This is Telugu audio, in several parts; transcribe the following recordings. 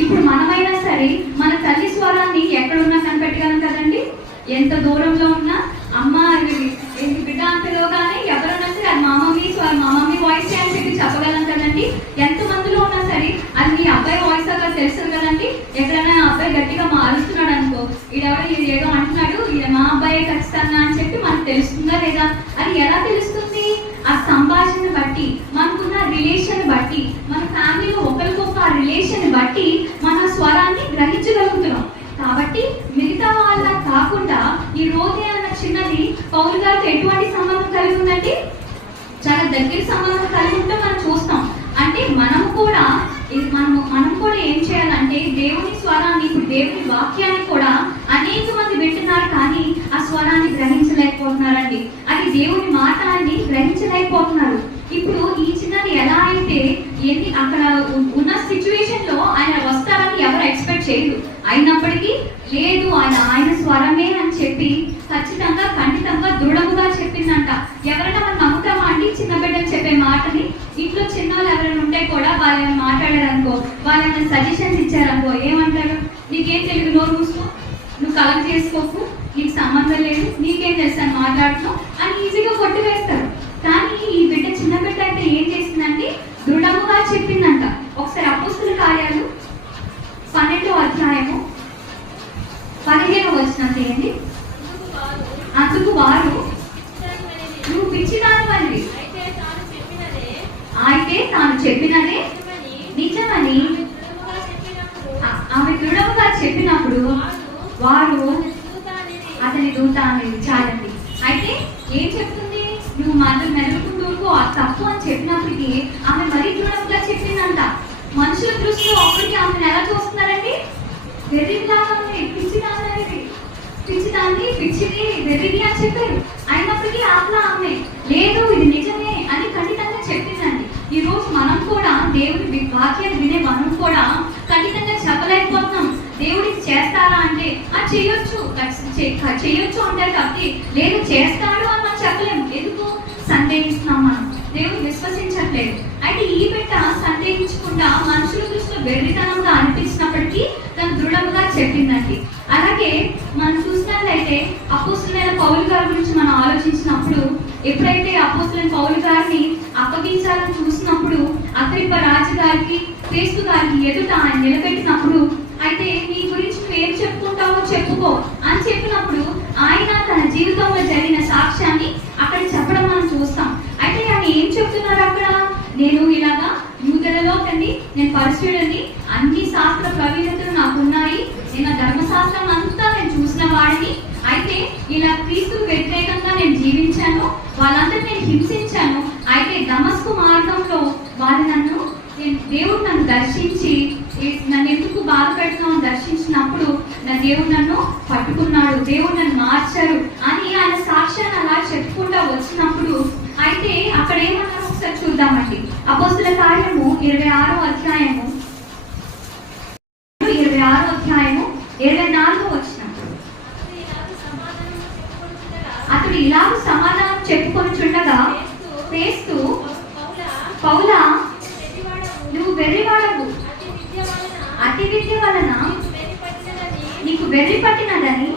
ఇప్పుడు మనమైనా సరే మన తల్లి స్వరాన్ని ఎక్కడున్నా కనిపెట్టగలం కదండి. ఎంత దూరంలో ఉన్నా అమ్మ బిడ్డ అంతలోగానే ఎవరన్నా సరే అది మా మమ్మీ వాయిస్ అని చెప్పి చెప్పగలం కదండి. ఎంత మందిలో ఉన్నా సరే అది మీ అబ్బాయి వాయిస్ అలా తెలుస్తుంది కదండి. ఎక్కడైనా అబ్బాయి గట్టిగా మారుస్తున్నాడు అనుకో, ఇది ఏదో అంటున్నాడు, ఇది మా అబ్బాయి ఖచ్చితంగా అని చెప్పి మనకు తెలుస్తుందా లేదా? అది ఎలా తెలుస్తుంది? ఆ సంభాషణ బట్టి, మనకున్న రిలేషన్ బట్టి, మన ఫ్యామిలీలో ఒకరికొక రిలేషన్ బట్టి మన స్వరాన్ని గ్రహించగలుగుతున్నాం. కాబట్టి మిగతా వాళ్ళ కాకుండా ఈ రోజే అన్న చిన్నది పౌలు గారితో ఎటువంటి సంబంధం కలిగి ఉందండి? చాలా దగ్గర సంబంధం కలిగి ఉంటే మనం చూస్తాం. అంటే మనం కూడా ఏం చేయాలంటే దేవుని స్వరాన్ని, ఇప్పుడు దేవుని వాక్యాన్ని కూడా అనేక మంది వింటున్నారు కానీ ఆ స్వరాన్ని గ్రహించలేకపోతున్నారండి. అది దేవుని మాట అని గ్రహించలేకపోతున్నారు. ఇప్పుడు ఈ చిన్నది ఎలా అయితే అక్కడ ఉన్న సిచ్యువేషన్ లో ఆయన వస్తారని ఎవరు ఎక్స్పెక్ట్ చేయరు. అయినప్పటికీ లేదు ఆయన స్వరమే అని చెప్పి ఖచ్చితంగా ఖండితంగా దృఢముగా చెప్పిందంట. ఎవరైనా మనం నమ్ముతామా అండి? చిన్న బిడ్డలు చెప్పే మాటని. ఇంట్లో చిన్నవాళ్ళు ఎవరైనా ఉంటే కూడా వాళ్ళని మాట్లాడారనుకో, వాళ్ళని సజెషన్స్ ఇచ్చారనుకో, ఏమంటారు? నీకేం తెలియదు, నోరు మూసుకో, నువ్వు కలెక్ట్ చేసుకోకు, నీకు సంబంధం లేదు, నీకేం తెలుసు అని మాట్లాడుతున్నావు అని ఈజీగా కొట్టివేస్తారు. కానీ ఈ బిడ్డ, చిన్న బిడ్డ అయితే ఏం చేసిందంటే దృఢముగా చెప్పిందంట. ఒకసారి అపోస్తలుల కార్యాలు 12వ అధ్యాయము 15వ వచనం చేయండి. అందుకు వారు, నువ్వు పిచ్చిదానివి, అయితే తాను చెప్పినదే నిజమని ఆమె దృఢముగా చెప్పినప్పుడు వారు అతని దూత అనేది చాలండి. అయితే ఏం చెప్తుంది? నువ్వు మెరుగుకుంటూ తప్పు అని చెప్పినప్పటికీ ఆమె మరీ దృఢంగా చెప్పిందంట. మనుషుల దృష్టిలో అప్పటికి ఆమెను ఎలా చూస్తున్నారండి? వెర్రిలాగా పిచ్చిది వెర్రిది అని చెప్పారు. అయినప్పటికీ ఆత్మ ఆమె లేదు, ఇది నిజమే అని ఖండితంగా చెప్పిందండి. ఈ రోజు మనం కూడా దేవుడి వాక్యాన్ని వినే మనం కూడా ఖండితంగా చెప్పలేకపోతున్నాం. దేవుడికి చేస్తారా అంటే చేయొచ్చు అంటారు కాబట్టి లేదు చేస్తాడు అని మనం చెప్పలేము. ఎందుకు? సందేహిస్తున్నాం, మనం దేవుడు విశ్వసించట్లేదు. అయితే ఈ బిడ్డ సందేహించకుండా మనుషుల దృష్టిలో వెర్రితనంగా అనిపించినప్పటికీ తను దృఢంగా చెప్పిందండి. అలాగే మనం చూసినట్లయితే అపోస్తలుడైన పౌలు గారి గురించి మనం ఆలోచించినప్పుడు, ఎప్పుడైతే అపోస్తలుడైన పౌలు గారిని అప్పగించాలని చూసినప్పుడు అగ్రిప్ప రాజు గారికి, ఫేస్తు గారికి ఎదుట ఆయన నిలబెట్టినప్పుడు, అయితే నీ గురించి నువ్వేం చెప్పుకుంటావో చెప్పుకో అని చెప్పినప్పుడు ఆయన తన జీవితంలో జరిగిన సాక్ష్యాన్ని అక్కడ చెప్పడం మనం చూస్తాం. అయితే ఆయన ఏం చెప్తున్నారు అక్కడ? నేను ఇలాగా యూదులలో నేను పరిశుద్ధుడిని, అన్ని శాస్త్ర ప్రవీణతలు నాకున్నాయి, నేను ధర్మశాస్త్రం అంతా నేను చూసిన వాడిని, అయితే ఇలా క్రీస్తుకు వ్యతిరేకంగా నేను జీవించాను, వాళ్ళందరూ నేను హింసించాను. అయితే దమస్కు మార్గంలో దేవుడు నన్ను దర్శించి, నన్ను ఎందుకు బాధ పెడుతున్నావు దర్శించినప్పుడు నా దేవుడు నన్ను పట్టుకున్నాడు, దేవుడు నన్ను మార్చారు అని ఆయన సాక్ష్యాన్ని అలా చెప్పుకుంటూ వచ్చినప్పుడు, అయితే అక్కడ ఏమన్నారు ఒకసారి చూద్దామండి. అపోస్తలుల కార్యము 26వ అధ్యాయము 24వ వచనం. అతడు ఇలాగ సమాధానం చెప్పుకొనుచుండగా ఫేస్తు, పౌలా, నువ్వు వెర్రివాడవు, అతి విద్య వలన నీకు వెర్రి పట్టినదని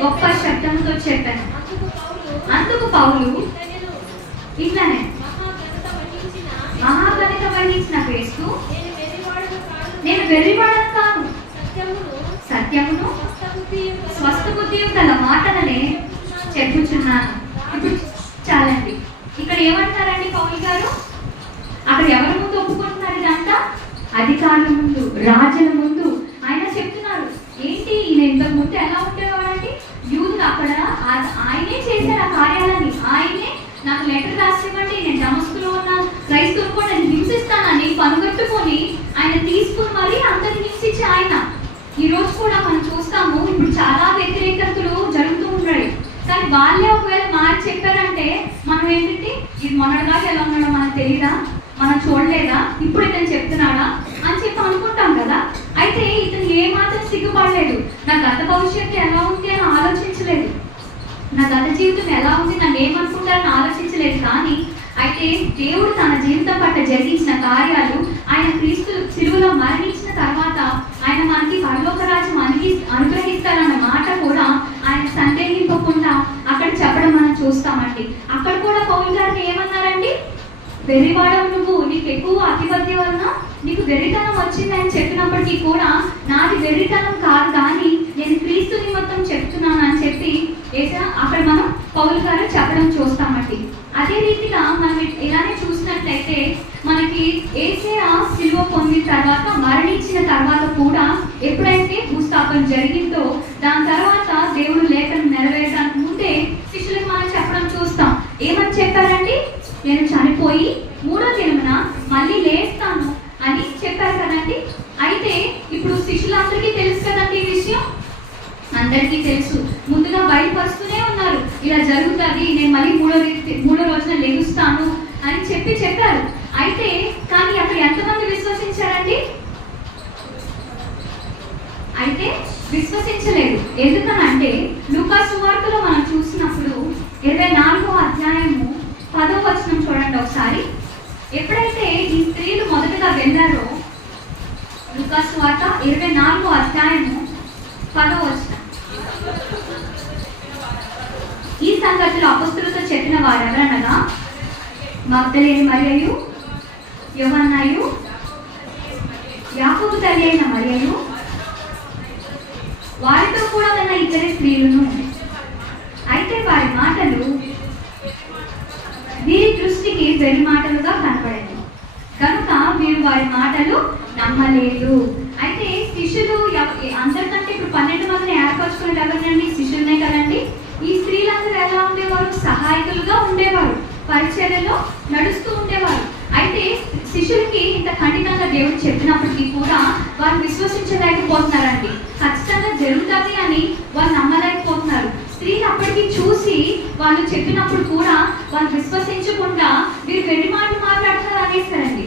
గొప్ప శబ్దంతో చెప్పాను. అందుకు పౌలు ఇట్లానే మహాగణిత వహించిన ఫేస్తు, నేను వెర్రివాడను కాను, సత్యమును స్వస్థ బుద్ధి గల మాటలనే చెప్పుచున్నాను. ఇప్పుడు చాలండి. ఇక్కడ ఏమంటారండి పౌలు గారు? అక్కడ ఎవరి ముందు ఒప్పుకుంటున్నారు ఇదంతా? అధికారుల ముందు, రాజుల ముందు ఆయన చెప్తున్నారు. ఏంటి, ఈయన ఇంతకు ముందు ఎలా ఉండేవాడండి? యూదులు అక్కడ ఆయనే చేశారు ఆ కార్యాలని. ఆయనే నాకు లెటర్ రాసివ్వండి, నేను దమస్కులో ఉన్న క్రైస్తవులు కూడా నేను హింసిస్తానని పనుగట్టుకొని ఆయన తీసుకుని మరీ అందరిని హింసించి ఆయన. ఈ రోజు కూడా మనం చూస్తాము, ఇప్పుడు చాలా వ్యతిరేకతలు జరుగుతూ ఉన్నాయి. కానీ వాళ్ళే ఒకవేళ మార్చి చెప్పారంటే మనం ఏంటంటే, ఇది మొన్నటిదాకా ఎలా ఉన్నాడో మనకు తెలియదా, మనం చూడలేదా, ఇప్పుడు ఇతను చెప్తున్నాడా అని చెప్పి అనుకుంటాం కదా. అయితే ఇతను ఏమాత్రం సిగ్గుపడలేదు. నా గత భవిష్యత్తు ఎలా ఉంది అని ఆలోచించలేదు, నా గత జీవితం ఎలా ఉంది, నన్ను ఏమనుకుంటారని ఆలోచించలేదు. కానీ అయితే దేవుడు తన జీవితం పట్ల జరిగించిన కార్యాలు, ఆయన క్రీస్తు శిలువలో మరణించిన తర్వాత వెర్రివాడవు నువ్వు, నీకు ఎక్కువ అతిమధ్య వలన నీకు వెర్రితనం వచ్చిందని చెప్పినప్పటికీ కూడా నాది వెర్రితనం కాదు కానీ నేను క్రీస్తు నిమిత్తం చెప్తున్నాను అని చెప్పి అక్కడ మనం పౌలు గారు చెప్పడం చూస్తామండి. అదే రీతిగా మనం ఇలానే చూసినట్లయితే మనకి యేసయ్య సిలువ పొందిన తర్వాత మరణించిన తర్వాత కూడా ఎప్పుడైతే భూస్థాపన జరిగిందో దాని తర్వాత దేవుడు లేఖను నెరవేరడానికి ముందే శిష్యులకు మనం చెప్పడం చూస్తాం. ఏమని చెప్పారండి? నేను చనిపోయి 3వ దినమున మళ్ళీ లేస్తాను అని చెప్పారు కదండి. అయితే ఇప్పుడు శిష్యులందరికీ తెలుసు కదండి ఈ విషయం, అందరికీ తెలుసు. ముందుగా బయలుపరుస్తూనే ఉన్నారు, ఇలా జరుగుతుంది, నేను మళ్ళీ మూడో రోజున లేస్తాను అని చెప్పారు. అయితే కానీ అక్కడ ఎంతమంది విశ్వసించారండి? అయితే విశ్వసించలేదు. ఎందుకనంటే లూకా సువార్తలో మనం చూసినప్పుడు 24వ అధ్యాయము 10వ వచనం చూడండి ఒకసారి. ఎప్పుడైతే ఈ స్త్రీలు మొదటగా వెళ్ళారో, లూకా సువార్త 24వ అధ్యాయము 10వ వచనం. ఈ సంగతులు అపొస్తలులతో చెప్పిన వారెవరనగా మగ్దలేని మరియయు, యోహన్నయు, యాకోబు తల్లి అయిన మరియయు, వారితో కూడా ఉన్న ఇద్దరి స్త్రీలను. అయితే వారి మాటలు వీరి దృష్టికి వెర్రి మాటలుగా కనపడింది కనుక వీరు వారి మాటలు నమ్మలేదు. అయితే శిష్యులు అందరికంటే ఇప్పుడు 12 మందిని ఏర్పరచుకుని ఎవరినండి? శిష్యులనే కదండి. ఈ స్త్రీలందరూ ఎలా ఉండేవారు? సహాయకులుగా ఉండేవారు, పరిచర్యలో నడుస్తూ ఉండేవారు. అయితే శిష్యులకి ఇంత ఖండితంగా దేవుడు చెప్పినప్పటికీ కూడా వారు విశ్వసించలేకపోతున్నారండి. ఖచ్చితంగా జరుగుతుంది అని వాళ్ళు నమ్మలేకపోతున్నారు. స్త్రీని అప్పటికి చూసి వాళ్ళు చెప్పినప్పుడు కూడా వాళ్ళు విశ్వసించకుండా వీరు వెర్రి మాటలు మాట్లాడుతున్నారు అనేసారండి.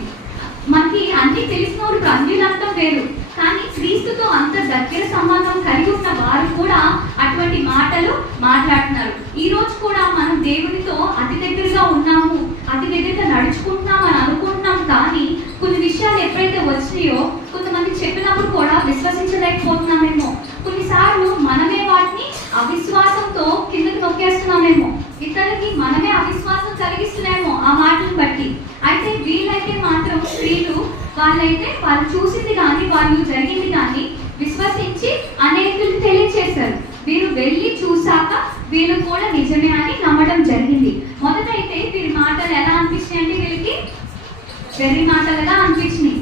మనకి అన్ని తెలిసినప్పుడు అన్యులంతా వేరు, కానీ క్రీస్తుతో అంత దగ్గర సంబంధం కలిగి ఉన్న వారు కూడా అటువంటి మాటలు మాట్లాడుతున్నారు. ఈ రోజు కూడా మనం దేవునితో అతి దగ్గరగా ఉన్నాము, అతి దగ్గరగా నడుచుకుంటున్నాం అని అనుకుంటున్నాం, కానీ కొన్ని విషయాలు ఎప్పుడైతే వచ్చినాయో కొంతమంది చెప్పినప్పుడు కూడా విశ్వసించలేకపోతున్నామేమో. కొన్నిసార్లు మనమే వాటిని అవిశ్వాసంతో కిందకి నొక్కేస్తున్నామేమో, ఇతరులకి మనమే అవిశ్వాసం కలిగిస్తున్నామేమో ఆ మాటను బట్టి. అయితే వీళ్ళైతే మాత్రం స్త్రీలు వాళ్ళైతే వాళ్ళు చూసింది కానీ వాళ్ళు జరిగింది కానీ విశ్వసించి అనేకులకు తెలియచేశారు. వీరు వెళ్ళి చూశాక వీళ్ళు కూడా నిజమే అని నమ్మడం జరిగింది. మొదటైతే వీరి మాటలు ఎలా అనిపించినాయండి? వీళ్ళకి వెర్రి మాటలుగా అనిపించినాయి.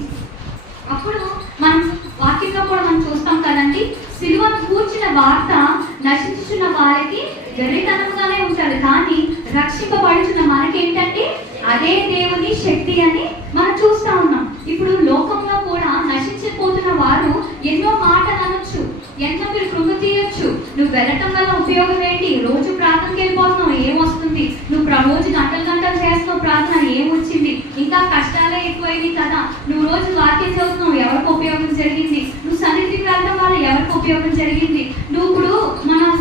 అప్పుడు మనం వాక్యంలో కూడా మనం చూస్తాం కదండి, సిలువను కూర్చిన వార్త నశించున్న వారికి వెర్రితనంగానే ఉంటారు, కానీ రక్షింపబడుచున్న మనకేంటంటే అదే దేవుని శక్తి అని మనం చూస్తా ఉన్నాం. ఇప్పుడు లోకంలో కూడా నశించిపోతున్న వారు ఎన్నో మాటలు అనొచ్చు, ఎన్నో మీరు కృంగు తీయొచ్చు. నువ్వు వెళ్ళటం వల్ల ఉపయోగం ఏంటి? రోజు ప్రార్థనకి వెళ్ళిపోతున్నావు, ఏమొస్తుంది? నువ్వు రోజు గంటలు చేస్తున్నావు ప్రార్థన, ఏమొచ్చింది? ఇంకా కష్టాలే ఎక్కువైంది కదా. నువ్వు రోజు వాక్యం చదువుతున్నావు, ఎవరికి ఉపయోగం జరిగింది? నువ్వు సన్నిధికి వెళ్ళడం వల్ల ఎవరికి ఉపయోగం జరిగింది? నువ్వు ఇప్పుడు మనం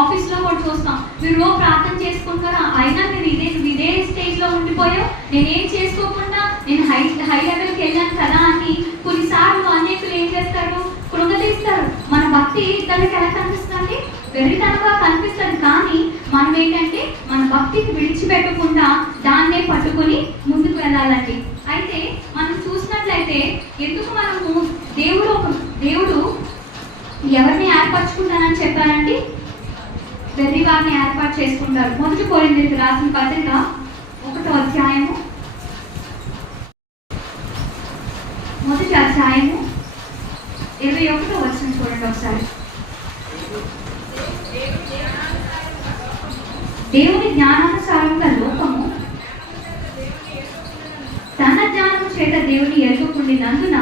ఆఫీస్లో కూడా చూస్తాం, మీరు రోజు ప్రార్థన చేసుకుంటారా, అయినా మీరు ఇదే స్టేజ్లో ఉండిపోయావు, నేనేం చేసుకోకుండా నేను హై లెవెల్కి వెళ్ళాను కదా అని కొన్నిసార్లు అనేకులు ఏం చేస్తారు? కృంగతీస్తారు. మన భక్తి ఇతరులకు ఎలా కనిపిస్తుంది? వెర్రితనంగా కనిపిస్తుంది, కానీ మనం ఏంటంటే మన భక్తిని విడిచిపెట్టకుండా దాన్నే పట్టుకొని ముందుకు వెళ్ళాలండి. అయితే మనం చూసినట్లయితే ఎందుకు మనము దేవుడు ఎవరిని ఏర్పరచుకుంటానని చెప్పారండి? వెర్రి వారిని ఏర్పాటు చేసుకుంటారు. 1 కొరింథీయులకు రాసిన పత్రిక 1వ అధ్యాయము 21వ వచనం చూడండి ఒకసారి. దేవుని జ్ఞానానుసారంగా లోకము తన జ్ఞానం చేత దేవుని ఎరుగుకుండినందున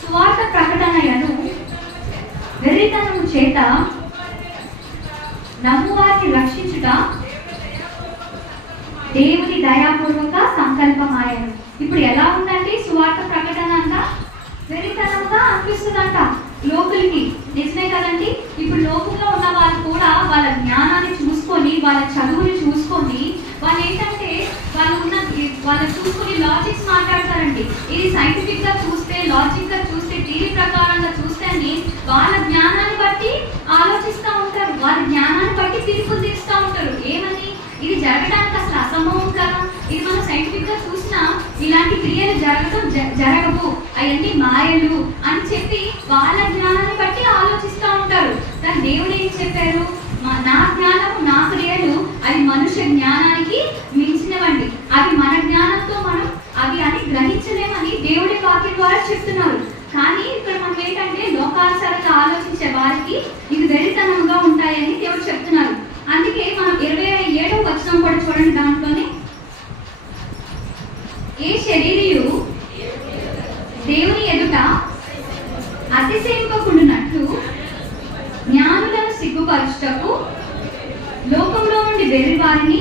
సువార్త ప్రకటనయను వెర్రితనము చేత నమ్మువారిని రక్షించుట దేవుని దయాపూర్వక సంకల్పమాయను. ఇప్పుడు ఎలా ఉందండి సువార్త ప్రకటన అంట? వెర్రితనంగా అనిపిస్తుందంట లోకులకి. నిజమే కదండి. ఇప్పుడు లోకంలో ఉన్న వాళ్ళు కూడా వాళ్ళ జ్ఞానాన్ని చూసుకొని, వాళ్ళ చదువుని చూసుకొని, వాళ్ళు ఏంటంటే వాళ్ళు చూసుకొని లాజిక్స్ మాట్లాడతారండి. ఇది సైంటిఫిక్ గా చూస్తే, లాజిక్ గా చూస్తే, థియరీ ప్రకారంగా చూస్తే అని వాళ్ళ జ్ఞానాన్ని బట్టి ఆలోచిస్తూ ఉంటారు, వాళ్ళ జ్ఞానాన్ని బట్టి తీర్పులు తీరుస్తూ ఉంటారు. ఏమని? ఇది జరగడానికి అసలు అసంభవం కదా, ఇది మనం జరగవు, అవన్నీ మాయలు అని చెప్పి వాళ్ళ జ్ఞానాన్ని బట్టి ఆలోచిస్తూ ఉంటారు. కానీ దేవుడు ఏం చెప్పారు? నా జ్ఞానము నా క్రియలు అది మనుష్య జ్ఞానానికి మించినవండి, అవి మన జ్ఞానంతో మనం అవి అని గ్రహించలేమని దేవుడి వాక్యం ద్వారా చెప్తున్నారు. కానీ ఇక్కడ మనం ఏంటంటే లోకానుసారంగా ఆలోచించే వారికి ఇది వెరితనంగా ఉంటాయని దేవుడు చెప్తున్నారు. అందుకే మనం 27వ వచనం కూడా చూడండి. దాంట్లోనే ఏ శరీరియు దేవుని ఎదుట అతిశయింపకుండునట్లు జ్ఞానులను సిగ్గుపరచుటకు లోకంలో నుండి వెర్రి వారిని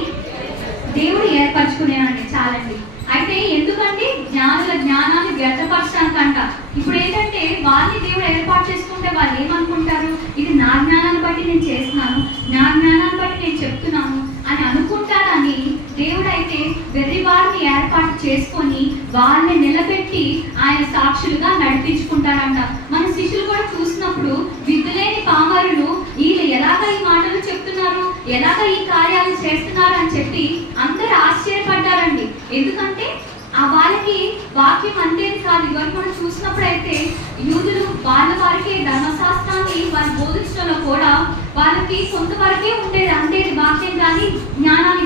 దేవుడు ఏర్పరచుకునేనండి. చాలండి. అయితే ఎందుకంటే జ్ఞానుల జ్ఞానాన్ని వ్యర్థపరచడానికంట. ఇప్పుడు ఏంటంటే వాళ్ళని దేవుడు ఏర్పాటు చేసుకుంటే వాళ్ళు ఏమనుకుంటారు? ఇది నా జ్ఞానాన్ని బట్టి నేను చేస్తున్నాను, నా జ్ఞానాన్ని బట్టి నేను చెప్తున్నాను అని అనుకుంటారని దేవుడు అయితే వెర్రి వారిని ఏర్పాటు చేసుకొని వాళ్ళని నిలబెట్టి ఆయన సాక్షులుగా నడిపించుకుంటారంట. మన శిష్యులు కూడా చూసినప్పుడు విద్యలేని పామరులు వీళ్ళు ఎలాగ ఈ మాటలు చెప్తున్నారు, ఎలాగ ఈ కార్యాలు చేస్తున్నారు అని చెప్పి అందరూ ఆశ్చర్యపడ్డారండి. ఎందుకంటే ఆ వాళ్ళకి వాక్యం అంతేది కాదు. ఇవన్నీ మనం చూసినప్పుడైతే యూదులు వాళ్ళ వారికి ధర్మశాస్త్రాన్ని వాళ్ళు బోధించడంలో కూడా వాళ్ళకి కొంతవరకే ఉండేది, అంతేది వాక్యం కానీ జ్ఞానాన్ని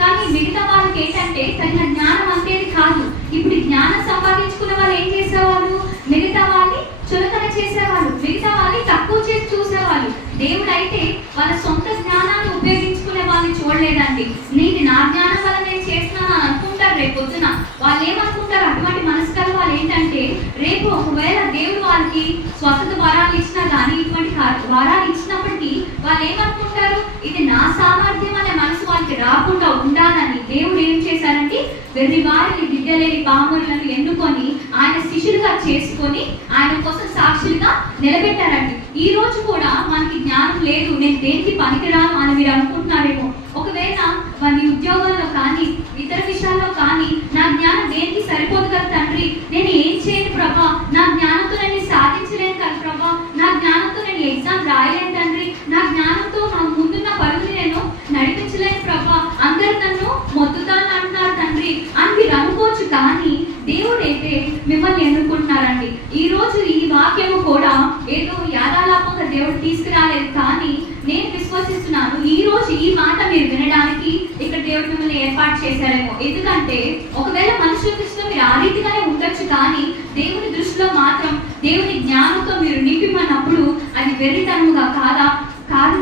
కానీ మిగతా వాళ్ళకి ఏంటంటే తగిన జ్ఞానం అంతేది కాదు. ఇప్పుడు జ్ఞానం సంపాదించుకున్న వాళ్ళు ఏం చేసేవాళ్ళు? మిగతా వాళ్ళని చులకన చేసేవాళ్ళు, మిగతా వాళ్ళని తక్కువ చేసి చూసేవాళ్ళు. దేవుడు అయితే వాళ్ళ సొంత జ్ఞానాన్ని ఉపయోగించుకునే వాళ్ళని చూడలేదండి. నీది నా జ్ఞానం వల్ల నేను చేస్తున్నాను అని అనుకుంటారు. రేపు పొద్దున వాళ్ళు ఏమనుకుంటారు? అటువంటి మనసు కల వాళ్ళు ఏంటంటే రేపు ఒకవేళ దేవుడు వాళ్ళకి స్వస్థత వరాలు ఇచ్చినా కానీ ఇటువంటి వరాలు ఇచ్చినప్పటికీ వాళ్ళు ఏమనుకుంటారు? ఇది నా సామర్థ్యం అనే మనసు వాళ్ళకి రాకుండా ఉండాలని దేవుడు ఏం చేశారంటే వెర్రి వారిని విద్యలేని పామరులను ఎన్నుకొని ఆయన శిష్యులుగా చేసుకొని ఆయన కోసం సాక్షులుగా నిలబెట్టారండి. ఈ రోజు కూడా మనకి జ్ఞానం లేదు, నేను దేనికి పనికిరాను అని మీరు అనుకుంటున్నారేమో. ఒకవేళ వారి ఉద్యోగాల్లో కానీ ఇతర విషయాల్లో కానీ నా జ్ఞానం దేనికి సరిపోదు కదా తండ్రి, నేను ఏం చేయను ప్రభా, నా జ్ఞానంతో నేను సాధించలేను కదా ప్రభా, నా జ్ఞానంతో నేను ఎగ్జామ్ రాయలేను తండ్రి, నా జ్ఞానంతో నా ముందున్న పరుగుని నేను నడిపించలేను ప్రభా, అందరు నన్ను మొత్తుతాను అంటున్నారు తండ్రి అని మీరు అనుకోవచ్చు. కానీ దేవుడైతే మిమ్మల్ని ఎన్నుకుంటున్నారండి. ఈ రోజు ఈ వాక్యము కూడా ఏదో యాదాలాపంగా దేవుడు తీసుకురాలేదు, కానీ నేను విశ్వసిస్తున్నాను ఈ రోజు ఈ మాట మీరు వినడానికి ఇక్కడ దేవుడు మిమ్మల్ని ఏర్పాటు చేశారేమో. ఎందుకంటే ఒకవేళ మనుషుల దృష్టిలో మీరు ఆ రీతిగానే ఉండొచ్చు, కానీ దేవుని దృష్టిలో మాత్రం దేవుని జ్ఞానంతో మీరు నింపిమన్నప్పుడు అది వెర్రితనముగా కాదు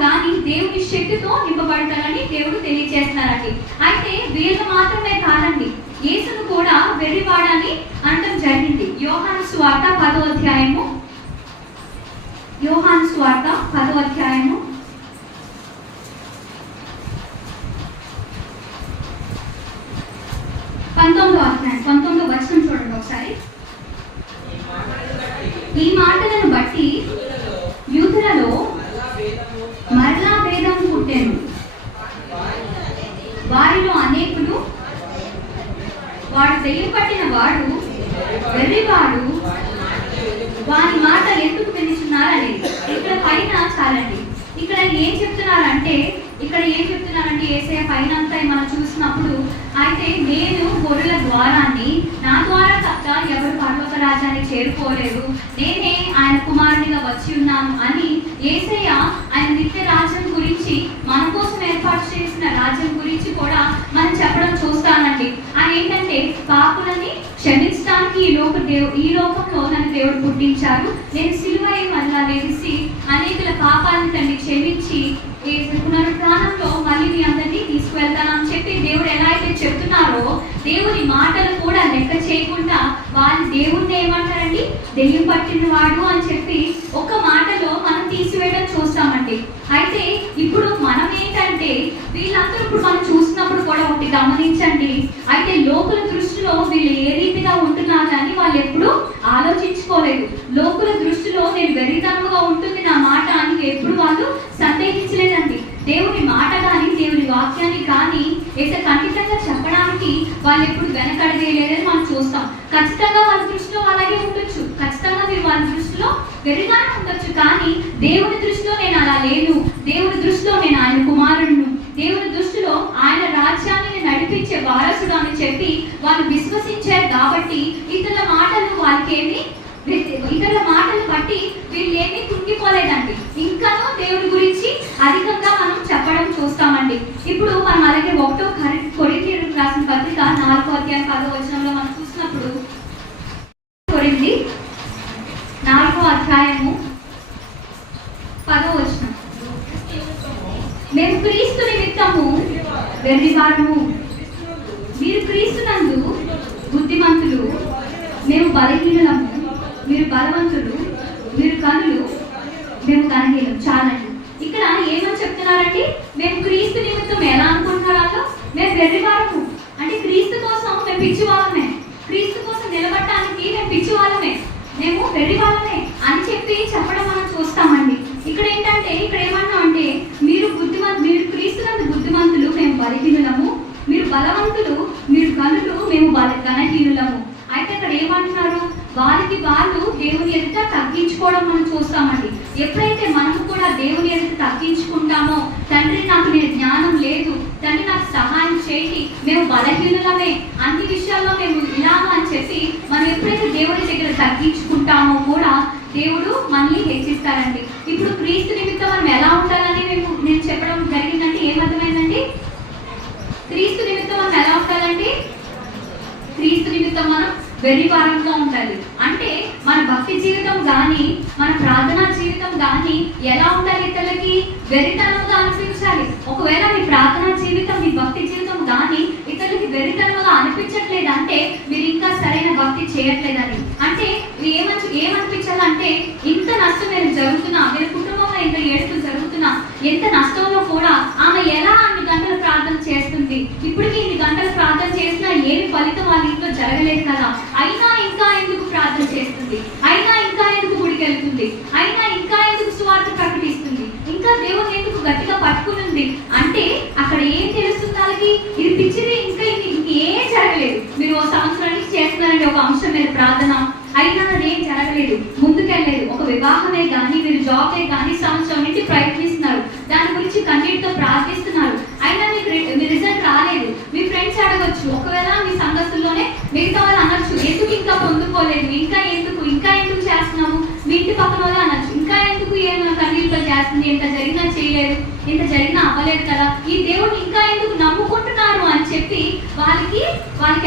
కానీ దేవుని శక్తితో నింపబడతారని దేవుడు తెలియజేస్తున్నారండి. అయితే వీళ్ళు మాత్రమే కాదండి, యేసును కూడా వెర్రివాడని అనడం జరిగింది. యోహాను సువార్త 10వ అధ్యాయము 19వ వచనం చూడండి ఒకసారి. ఈ మాటలను బట్టి యూదులలో మరలా భేదం పుట్టెను, వారిలో అనేకులు వాడు దెయ్యం పట్టిన వాడు వెర్రివాడు వారి మాట ఎందుకు వినిచున్నారని. ఇక్కడ పైన చాలండి, ఇక్కడ ఏం చెప్తున్నారంటే యేసయ్య పైన అంతా మనం చూసినప్పుడు అయితే నేను గొర్రెల ద్వారాన్ని, నా ద్వారా తప్ప ఎవరు పరలోక రాజ్యాన్ని చేరుకోలేరు, నేనే ఆయన కుమారునిగా వచ్చి ఉన్నాను అని యేసయ్య ఆయన నిత్య రాజ్యం గురించి మన కోసం ఏర్పాటు చేసిన రాజ్యం గురించి కూడా మనం చెప్పడం చూస్తానండి. ఆయన ఏంటంటే పాపులని క్షమించడానికి ఈ లోకంలో నన్ను దేవుడు పుట్టించారు, నేను సిలువై మళ్ళా లేచి అనేకుల పాపాలను తండ్రి క్షమించి పునరుద్ధానంలో మళ్ళీ మీ అందరినీ తీసుకువెళ్తానని చెప్పి దేవుడు ఎలా అయితే చెప్తున్నారో దేవుని మాటలు కూడా లెక్క చేయకుండా వాళ్ళు దేవుడిని ఏమంటారండి? దెయ్యం పట్టిన వాడు అని చెప్పి ఒక మాటలో మనం తీసివేయడం చూస్తామండి. అయితే ఇప్పుడు మనం ఏంటంటే వీళ్ళందరూ ఇప్పుడు మనం చూసినప్పుడు కూడా ఒకటి గమనించండి. అయితే లోకుల దృష్టిలో వీళ్ళు ఏ రీతిగా ఉంటున్నారు అని వాళ్ళు ఎప్పుడు ఆలోచించుకోలేదు. లోకుల దృష్టిలో నేను వెర్రితనంగా ఉంటుంది నా మాట అని ఎప్పుడు వాళ్ళు సందేహించలేదండి. దేవుని మాట కానీ దేవుని వాక్యాన్ని కానీ ఖచ్చితంగా చెప్పడానికి వాళ్ళు ఎప్పుడు వెనకడదేయలేదని మనం చూస్తాం. ఖచ్చితంగా వాళ్ళ దృష్టిలో అలాగే ఉండొచ్చు, ఖచ్చితంగా మీరు వాళ్ళ దృష్టిలో వెర్రిగానే ఉండొచ్చు, కానీ దేవుని దృష్టిలో నేను అలా లేను, దేవుని దృష్టిలో నేను ఆయన కుమారుడును, దేవుని దృష్టిలో ఆయన రాజ్యాన్ని నడిపించే వారసుడు అని చెప్పి వాళ్ళు విశ్వసించారు. కాబట్టి ఇతరుల మాటలు వాళ్ళకేమి ఇతరుల మాటలు బట్టి వీళ్ళేమీ కుంగిపోలేదండి. ఇంకానూ దేవుడి గురించి అధికంగా మనం చెప్పడం చూస్తామండి. ఇప్పుడు మనం అలాగే 1 కొరింథీయులకు రాసిన పత్రిక 4వ అధ్యాయం 10వ వచనంలో మనం చూసినప్పుడు, కొరింథీ 4వ అధ్యాయము 10వ వచనం, మేము క్రీస్తు నిమిత్తము వెర్రివారము, మీరు క్రీస్తునందు బుద్ధిమంతులు, మేము బలహీనులము, మీరు బలవంతులు, మీరు కనులు, మేము కనహీనం. చాలండి. ఇక్కడ ఏమని చెప్తున్నారండి? మేము క్రీస్తు నిమిత్తం ఎలా అనుకుంటున్నారో మేము వెర్రివారము అంటే క్రీస్తు కోసం మేము పిచ్చివాళ్ళమే, క్రీస్తు కోసం నిలబడటానికి మేము పిచ్చివాళ్ళమే, మేము వెర్రివాళ్ళమే అని చెప్పి చెప్పడం మనం చూస్తామండి. ఇక్కడ ఏంటంటే ఇక్కడ ఏమన్నా అంటే మీరు క్రీస్తునందు బుద్ధిమంతులు, మేము బలహీనులము, మీరు బలవంతులు, మీరు కనులు, మేము ఘనహీనులము. అయితే ఇక్కడ ఏమంటున్నారు? వారికి వాళ్ళు దేవుని ఎదుట తగ్గించుకోవడం మనం చూస్తామండి. ఎప్పుడైతే మనము కూడా దేవుని ఎదుట తగ్గించుకుంటామో, తండ్రి నాకు నేను జ్ఞానం లేదు, తండ్రి నాకు సహాయం చేయండి, మేము బలహీనులమే, అన్ని విషయాల్లో మేము ఇలాగా అని చెప్పి మనం ఎప్పుడైతే దేవుని దగ్గర తగ్గించుకుంటామో కూడా దేవుడు మనల్ని హెచ్చిస్తారండి. ఇప్పుడు క్రీస్తు నిమిత్తం మనం ఎలా ఉండాలని నేను చెప్పడం జరిగిందంటే ఏమర్థమైందండి? క్రీస్తు నిమిత్తం మనం ఎలా ఉండాలండి? క్రీస్తు నిమిత్తం మనం వెర్రివారంగా ఉండాలి. అంటే మన భక్తి జీవితం కానీ మన ప్రార్థనా జీవితం కానీ ఎలా ఉండాలి? ఇతరులకి వెర్రితనంగా అనిపించాలి. ఒకవేళ మీ ప్రార్థనా జీవితం మీ భక్తి జీవితం కానీ ఇతరులకి వెర్రితనంగా అనిపించట్లేదు అంటే మీరు ఇంకా సరైన భక్తి చేయట్లేదని. అంటే ఏమనిపించాలంటే ఇంత నష్టం నేను జరుగుతున్నా, నేను కుటుంబంలో ఇంత ఏడుపులు జరుగుతున్నా, ఎంత నష్టంలో కూడా ఆమె ఎలా అన్ని గంటలు ప్రార్థన చేస్తుంది, ఇప్పటికీ ఇన్ని గంటలు ప్రార్థన చేసినా ఏమి ఫలితం వాళ్ళ ఇంట్లో జరగలేదు కదా, అయినా ఇంకా ఎందుకు ప్రార్థన చేస్తుంది, అయినా ఇంకా ఎందుకు గుడికి వెళ్తుంది, అయినా ఇంకా ఎందుకు సువార్త ప్రకటిస్తుంది, ఇంకా దేవుని ఎందుకు గట్టిగా పట్టుకుని అంటే అక్కడ ఏం తెలుస్తుంది వాళ్ళకి? ఇది పిచ్చిది, ఇంకా ఇంకేం జరగలేదు. మీరు ఓ సంవత్సరానికి చేస్తున్నారండి ఒక అంశం మీద ప్రార్థన, అయినా అదేం జరగలేదు, ముందుకెళ్ళలేదు. ఒక వివాహమే కానీ మీరు జాబే కానీ సంవత్సరం నుండి ప్రయత్నిస్తున్నారు, దాని గురించి కన్నీటితో ప్రార్థిస్తున్నారు, అయినా మీకు రిజల్ట్ రాలేదు. మీ ఫ్రెండ్స్ అడగచ్చు, ఒకవేళ మీ సంగతుల్లోనే మిగతా వాళ్ళు అనొచ్చు, ఎందుకు ఇంకా పొందుకోలేదు, ఇంకా ఎందుకు చేస్తున్నాము, మీ ఇంటి పక్కన వాళ్ళు అనొచ్చు, ఇంకా ఎందుకు ఏమైనా కన్నీటితో చేస్తుంది, ఇంత జరిగినా చేయలేదు, ఇంత జరిగినా అవ్వలేదు కదా, ఈ దేవుడిని ఇంకా ఎందుకు నమ్ముకుంటున్నారు అని చెప్పి వాళ్ళకి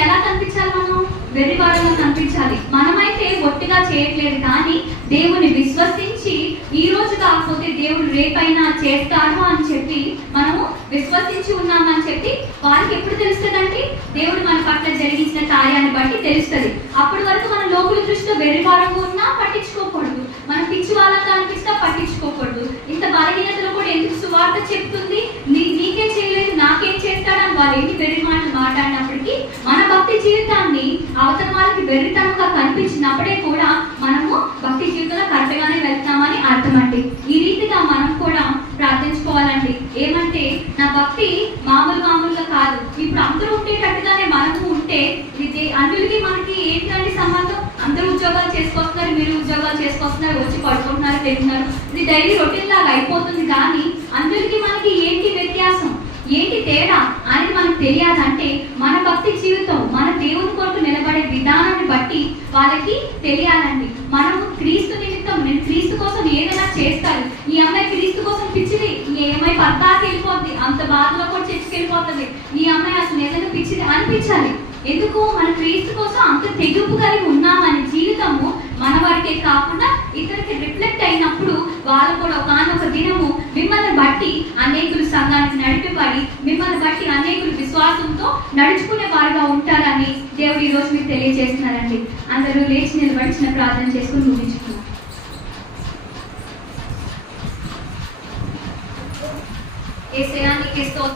ఎలా కనిపించాలి? మనం వెర్రివాడలో కనిపించాలి. మనమైతే ఒట్టిగా చేయట్లేదు, కానీ దేవుని విశ్వసించి ఈ రోజు కాకపోతే దేవుడు రేపైనా చేస్తాడు అని చెప్పి మనము విశ్వసించి ఉన్నామని చెప్పి వారికి ఎప్పుడు తెలుస్తుందండి? దేవుడు మన పట్ల జరిగించిన కార్యాన్ని బట్టి తెలుస్తుంది. అప్పటి వరకు మన లోకుల దృష్టిలో వెర్రివారంగా ఉన్నా పట్టించుకోకూడదు, మనం పిచ్చి వాళ్ళగా అనిపిస్తా పట్టించుకోకూడదు. ఇంత బలహీనతలో కూడా ఎందుకు సువార్త చెప్తుంది, నీకే చేయలేదు నాకేం చేస్తాడని వాళ్ళు ఎన్ని వెర్రి మాటలు మాట్లాడినప్పటికీ మన భక్తి జీవితాన్ని అవతల వాళ్ళకి వెర్రితనంగా కనిపించినప్పుడే కూడా మనము భక్తి జీవితంలో కరెక్ట్గానే వెళ్తామని అర్థం అండి. ఈ రీతిగా మనం కూడా ప్రార్థించుకోవాలండి. ఏమంటే నా భక్తి మామూలుగా కాదు, ఇప్పుడు అందరూ ఉండేటట్టుగానే మనము ఉంటే ఇది అన్యులకి మనకి ఏంటంటే సంబంధం? అందరూ ఉద్యోగాలు చేసుకొస్తున్నారు, మీరు ఉద్యోగాలు చేసుకొస్తున్నారు, వచ్చి పడుకుంటున్నారు, తింటున్నారు, ఇది డైలీ రొటీన్ లాగా అయిపోతుంది. కానీ అన్యులకి మనకి ఏంటి వ్యత్యాసం, ఏంటి తేడా అనేది మనకు తెలియాలంటే మన భక్తి జీవితం మన దేవుని కొరకు నిలబడే విధానాన్ని బట్టి వాళ్ళకి తెలియాలండి. మనము క్రీస్తు నిమిత్తం నేను క్రీస్తు కోసం ఏదైనా చేస్తారు, ఈ అమ్మాయి క్రీస్తు కోసం పిచ్చిది, ఈ అమ్మాయి పద్దాకి వెళ్ళిపోద్ది, అంత బాధలో కూడా చర్చకెళ్ళిపోతుంది, ఈ అమ్మాయి అసలు ఏదైనా పిచ్చిది అనిపించాలి. ఎందుకు? మన క్రీస్తు కోసం అంత తెగుపు కలిగి ఉన్నామని జీవితము మన వరకే కాకుండా ఇతరికి రిఫ్లెక్ట్ అయినప్పుడు వాళ్ళు కూడా ఒకనొక దినము మిమ్మల్ని బట్టి అనేకులు సంఘానికి నడిపిపడి మిమ్మల్ని బట్టి అనేకులు విశ్వాసంతో నడుచుకునే వారుగా ఉంటారని దేవుడు ఈ రోజు మీకు తెలియజేస్తున్నారండి. అందరూ లేచి నిలబడి చిన్న ప్రార్థన చేసుకుని ముగించుకున్నాం. యేసయ్యా నీకే స్తోత్రం.